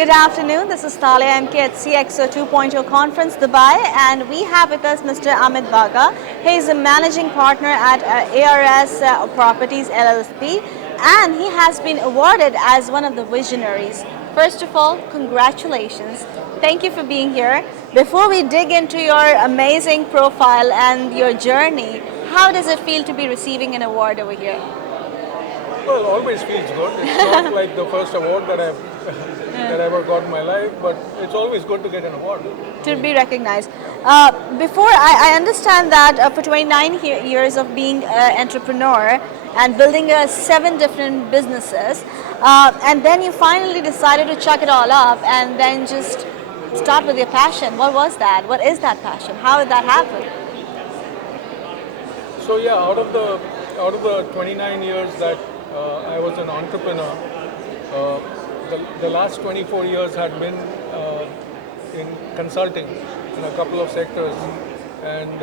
Good afternoon. This is Talia MK at CXO 2.0 Conference, Dubai, and we have with us Mr. Amit Bagaria. He is a managing partner at Arus Properties LLP, and he has been awarded as one of the visionaries. First of all, congratulations. Thank you for being here. Before we dig into your amazing profile and your journey, how does it feel to be receiving an award over here? Well, always feels good. It's not like the first award that I've that I ever got in my life, but it's always good to get an award. To be recognized. Before, I understand that for 29 years of being an entrepreneur and building 7 different businesses, and then you finally decided to chuck it all up and then just start with your passion. What was that? What is that passion? How did that happen? So yeah, out of the 29 years that I was an entrepreneur, the last 24 years had been in consulting in a couple of sectors, and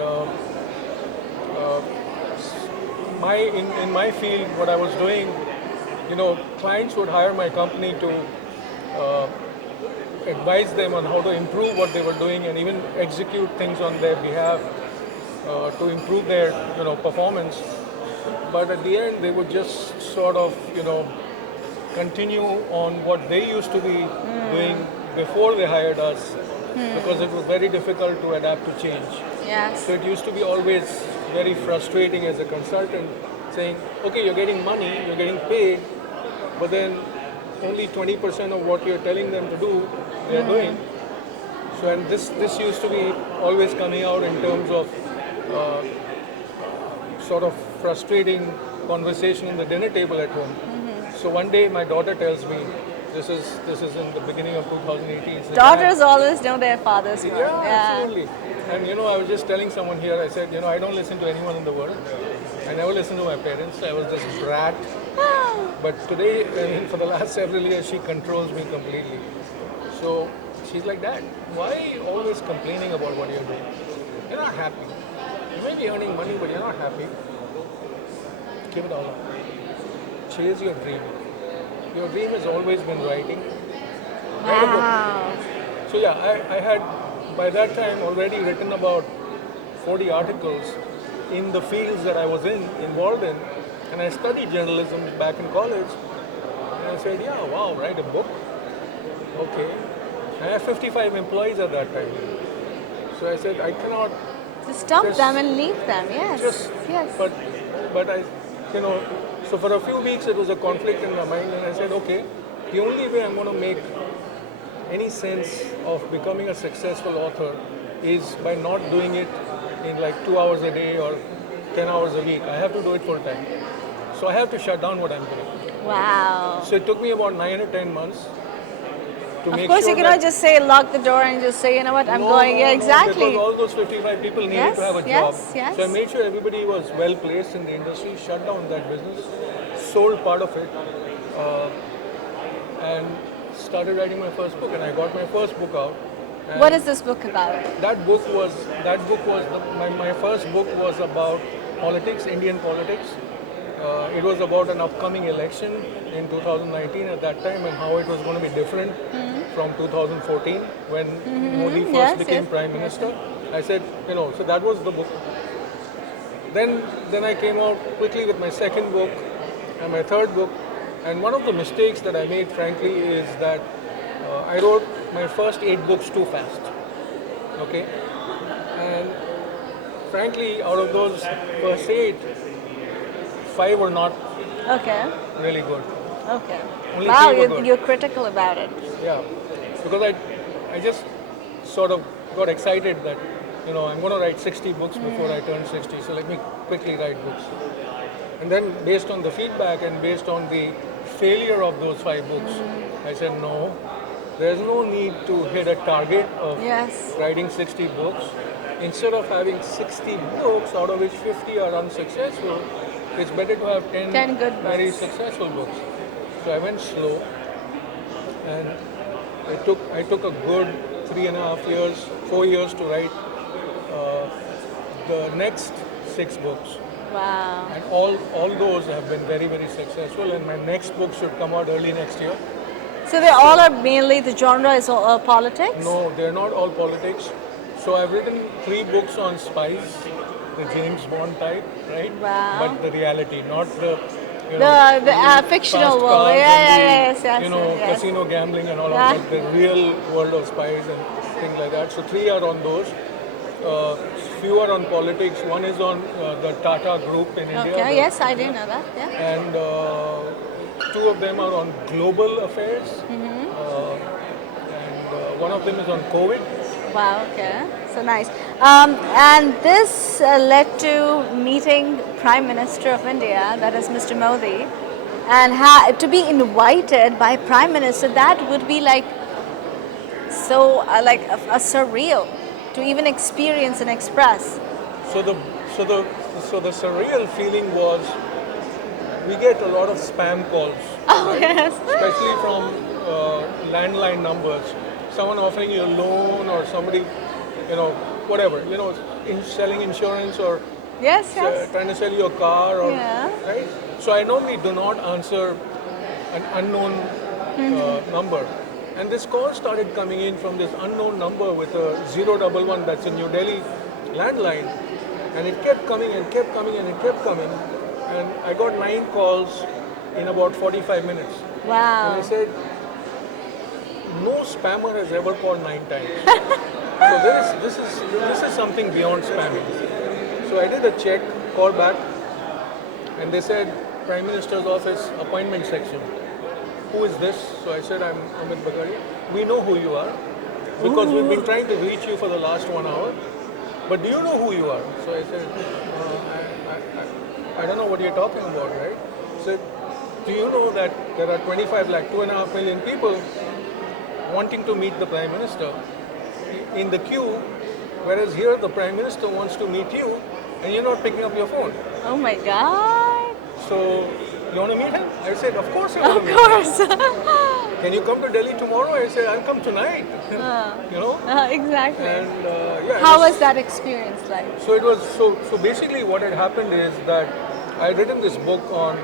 in my field, what I was doing, clients would hire my company to advise them on how to improve what they were doing and even execute things on their behalf to improve their performance. But at the end, they would just sort of continue on what they used to be doing before they hired us, because it was very difficult to adapt to change. Yes. So it used to be always very frustrating as a consultant, saying, okay, you're getting money, you're getting paid, but then only 20% of what you're telling them to do, they're doing. So, and this used to be always coming out in terms of sort of frustrating conversation in the dinner table at home. So one day my daughter tells me, this is in the beginning of 2018. Daughters always know their father's work. Yeah, absolutely. And I was just telling someone here, I said, I don't listen to anyone in the world. I never listened to my parents. I was this brat. But today, for the last several years, she controls me completely. So she's like, Dad, why are you always complaining about what you're doing? You're not happy. You may be earning money, but you're not happy. Give it all up. Chase your dream. Your dream has always been writing. Wow. So yeah, I had by that time already written about 40 articles in the fields that I was involved in, and I studied journalism back in college. And I said, yeah, wow, write a book. Okay. I have 55 employees at that time. So I said, I cannot Just dump them and leave them, yes. Yes. But I, so for a few weeks it was a conflict in my mind, and I said, okay, the only way I'm going to make any sense of becoming a successful author is by not doing it in like 2 hours a day or 10 hours a week. I have to do it full time. So I have to shut down what I'm doing. Wow. So it took me about 9 or 10 months to make sure. Of course, you cannot just say lock the door and just say, you know what, I'm going. Yeah, exactly. Because all those 55 people needed to have a job. Yes. So I made sure everybody was well placed in the industry, shut down that business, sold part of it, and started writing my first book. And I got my first book out. What is this book about? That book was my first book was about politics, Indian politics. It was about an upcoming election in 2019 at that time, and how it was going to be different from 2014 when Modi first became Prime Minister. I said, so that was the book. Then I came out quickly with my second book and my third book. And one of the mistakes that I made, frankly, is that I wrote my first 8 books too fast. Okay? And frankly, out of those first 8, 5 were not really good. Okay. Only Wow, 3 were good. you're critical about it. Yeah, because I just sort of got excited that, I'm going to write 60 books before I turn 60, so let me quickly write books. And then based on the feedback and based on the failure of those 5 books, I said, no, there's no need to hit a target of writing 60 books. Instead of having 60 books, out of which 50 are unsuccessful, it's better to have 10 good very books. successful books. So I went slow, and I took a good 3.5 years, 4 years to write the next 6 books. Wow. And all those have been very, very successful, and my next book should come out early next year. So they all are mainly, the genre is all, politics? No, they're not all politics. So I've written 3 books on spies, the James Bond type, right? Wow. But the reality, not the The fictional fast world. cars Yeah, and yeah, the yes, yes, yes. casino gambling and all Yeah. of that, the real world of spies and things like that. So 3 are on those. Few are on politics. One is on the Tata Group in India. Okay, yes, I didn't know that. Yeah. And 2 of them are on global affairs. And one of them is on COVID. Wow, okay. So nice. And this led to meeting Prime Minister of India, that is Mr. Modi, and to be invited by Prime Minister, that would be like so like a surreal to even experience and express. So the surreal feeling was we get a lot of spam calls, Oh, right? yes. Especially from landline numbers. Someone offering you a loan or somebody, whatever, selling insurance or Yes, yes. trying to sell you a car or Yeah. right. So I normally do not answer an unknown number. And this call started coming in from this unknown number with a 011 that's in New Delhi landline. And it kept coming and kept coming and it kept coming. And I got 9 calls in about 45 minutes. And I Wow. said, no spammer has ever called 9 times. So this is something beyond spamming. So I did a check, called back, and they said, Prime Minister's office, appointment section. Who is this? So I said, I'm Amit Bagaria. We know who you are because we've been trying to reach you for the last 1 hour. But do you know who you are? So I said, I don't know what you're talking about, right? So do you know that there are 25 lakh, 2.5 million people wanting to meet the Prime Minister in the queue, whereas here the Prime Minister wants to meet you and you're not picking up your phone. Oh my God. So you want to meet him? I said, of course I want Of to meet him. course. Can you come to Delhi tomorrow? I said, I'll come tonight. Exactly. And yeah. How was that experience like? So it was so basically what had happened is that I had written this book on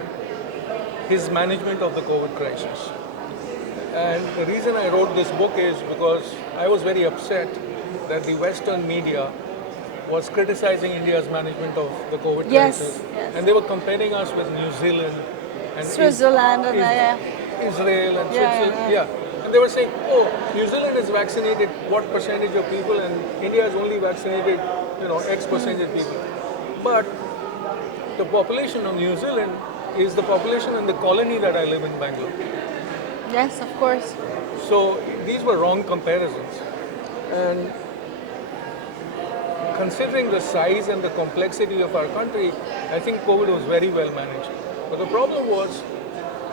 his management of the COVID crisis. And the reason I wrote this book is because I was very upset that the Western media was criticizing India's management of the COVID Yes, crisis. yes. And they were comparing us with New Zealand and Switzerland and Israel and Yeah, Switzerland. yeah. And they were saying, oh, New Zealand has vaccinated what percentage of people and India has only vaccinated, X percentage of people. But the population of New Zealand is the population in the colony that I live in, Bangalore. Yes, of course. So these were wrong comparisons. And considering the size and the complexity of our country, I think COVID was very well managed. But the problem was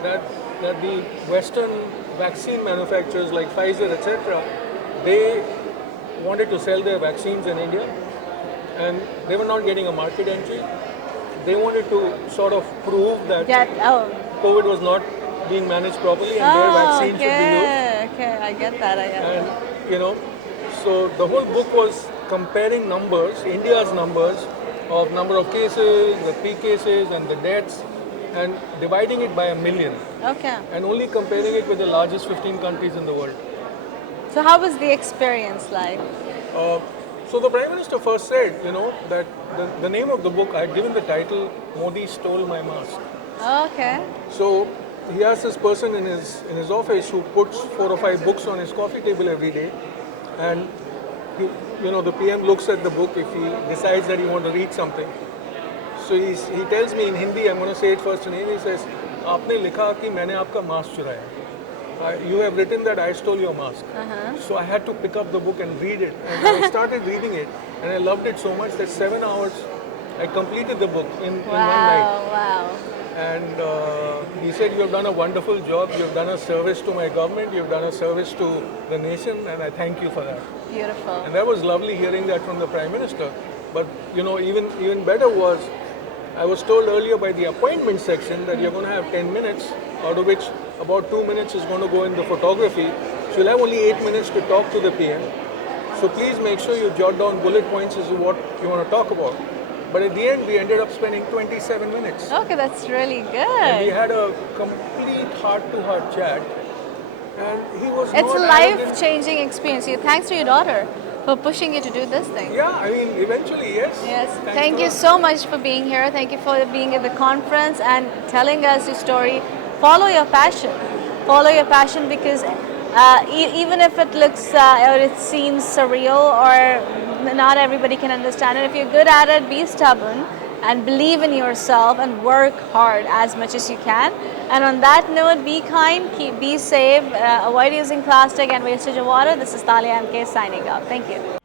that the Western vaccine manufacturers like Pfizer, etc., they wanted to sell their vaccines in India and they were not getting a market entry. They wanted to sort of prove that COVID was not being managed properly and their vaccine should be used. Okay, I get that. And, so the whole book was comparing numbers, India's numbers of number of cases, the peak cases and the deaths, and dividing it by 1 million. Okay. And only comparing it with the largest 15 countries in the world. So how was the experience like? So the Prime Minister first said, that the name of the book, I had given the title, Modi Stole My Mask. Okay. So he has this person in his office who puts 4 or 5 books on his coffee table every day. And the PM looks at the book if he decides that he wants to read something. So he tells me in Hindi, I'm going to say it first in Hindi, he says, "Aapne likha ki maine aapka mask churaya." You have written that I stole your mask. So I had to pick up the book and read it. And I started reading it and I loved it so much that 7 hours I completed the book in one night. Wow. And he said, you have done a wonderful job, you have done a service to my government, you have done a service to the nation, and I thank you for that. Beautiful. And that was lovely hearing that from the Prime Minister. But even better was, I was told earlier by the appointment section that you're going to have 10 minutes, out of which about 2 minutes is going to go in the photography. So you'll have only 8 minutes to talk to the PM. So please make sure you jot down bullet points as to what you want to talk about. But at the end, we ended up spending 27 minutes. Okay, that's really And we good. had a complete heart-to-heart chat. and he was It's a not arrogant. life-changing experience. Thanks to your daughter for pushing you to do this thing. Yeah, I mean, eventually, yes. Yes. Thanks Thank to you her. so much for being here. Thank you for being at the conference and telling us your story. Follow your passion. Follow your passion because even if it looks or it seems surreal or not everybody can understand it, if you're good at it, be stubborn and believe in yourself and work hard as much as you can. And on that note, be kind, be safe, avoid using plastic and wastage of water. This is Talia MK signing out. Thank you.